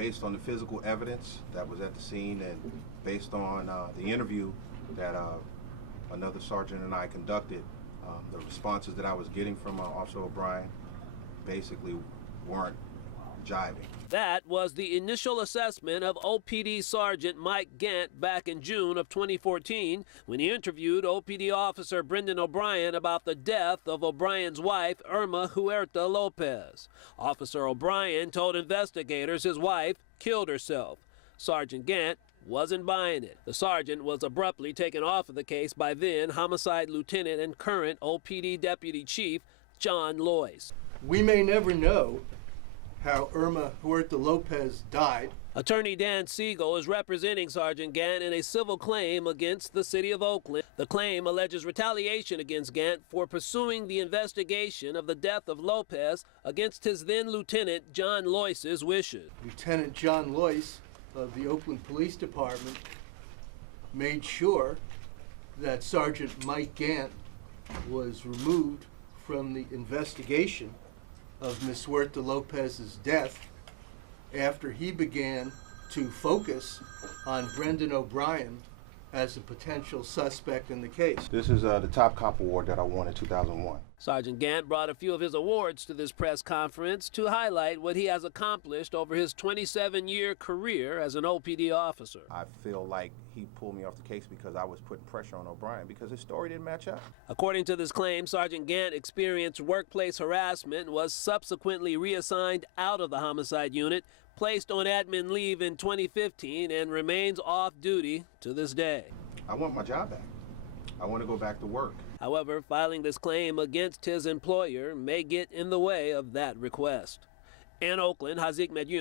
based on the physical evidence that was at the scene and based on the interview that another sergeant and I conducted, the responses that I was getting from Officer O'Brien basically weren't jiving. That was the initial assessment of OPD Sergeant Mike Gant back in June of 2014 when he interviewed OPD Officer Brendan O'Brien about the death of O'Brien's wife, Irma Huerta Lopez. Officer O'Brien told investigators his wife killed herself. Sergeant Gant wasn't buying it. The sergeant was abruptly taken off of the case by then Homicide Lieutenant and current OPD Deputy Chief John Loyce. We may never know how Irma Huerta Lopez died. Attorney Dan Siegel is representing Sergeant Gant in a civil claim against the city of Oakland. The claim alleges retaliation against Gant for pursuing the investigation of the death of Lopez against his then Lieutenant John Loyce's wishes. Lieutenant John Loyce of the Oakland Police Department made sure that Sergeant Mike Gant was removed from the investigation of Ms. Huerta Lopez's death after he began to focus on Brendan O'Brien as a potential suspect in the case. This is the Top Cop Award that I won in 2001. Sergeant Gant brought a few of his awards to this press conference to highlight what he has accomplished over his 27-year career as an OPD officer. I feel like he pulled me off the case because I was putting pressure on O'Brien because his story didn't match up. According to this claim, Sergeant Gant experienced workplace harassment and was subsequently reassigned out of the homicide unit, placed on admin leave in 2015, and remains off duty to this day. I want my job back. I want to go back to work. However, filing this claim against his employer may get in the way of that request. In Oakland, Hazik Medyun.